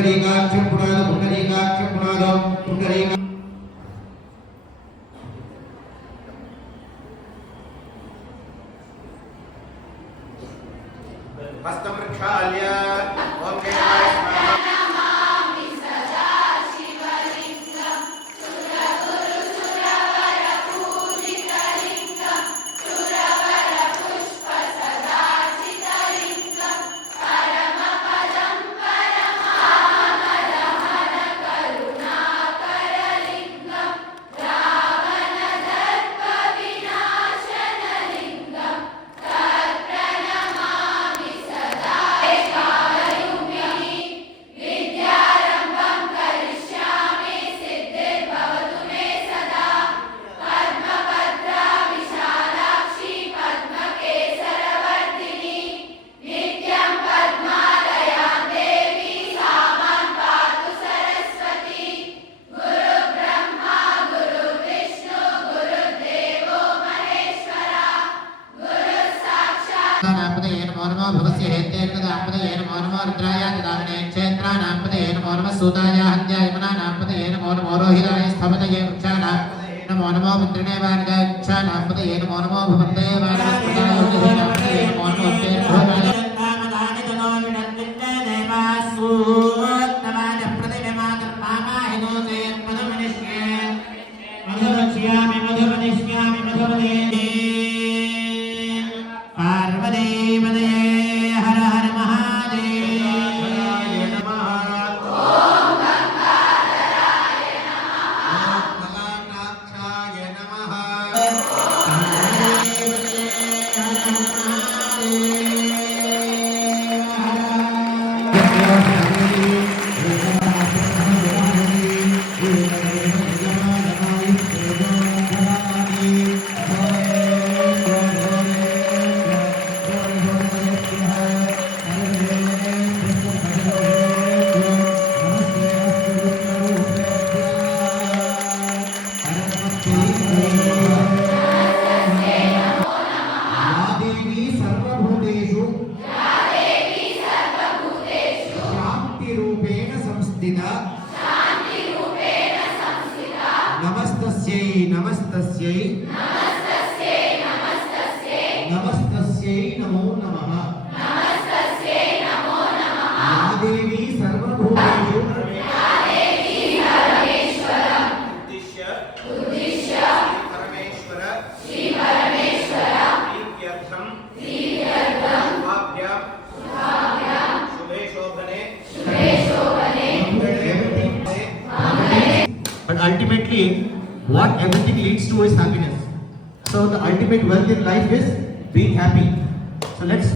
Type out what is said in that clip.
पुंडरीकाक्षं पुनाद पुंडरीकाक्षं पुनाद पुंडरीका हस्तं प्रक्षाल्य ओम देवाय सूताय हत्याय मना नामपदये नमो नमो रोहिताय स्थपतये वृक्षाणां नमो नमो पुत्रिणे वाणिजाय वृक्षाणां पदये नमो नमो भवन्ते वाणिजाय वृक्षाणां नमो नमो भवन्ते नामदानि तनोनिनन्दिते देवासु तमाज प्रतिमाकर्मामाहिनो चेत् मधुमनिष्ये मधुवक्ष्यामि मधुवनिष्यामि मधुवने पार्वती पदये हर हर नमस्तस्यै नमस्तस्यै नमस्तस्यै नमस्तस्यै नमस्तस्यै नमो नमः नमस्तस्यै नमो नमः या देवी सर्वभूतेषु या देवी परमेश्वरम् उद्दिश्य श्री परमेश्वर प्रीत्यर्थं शुभाभ्यां शुभे शोभने but ultimately what everything leads to is happiness. So the ultimate wealth in life is being happy. So let's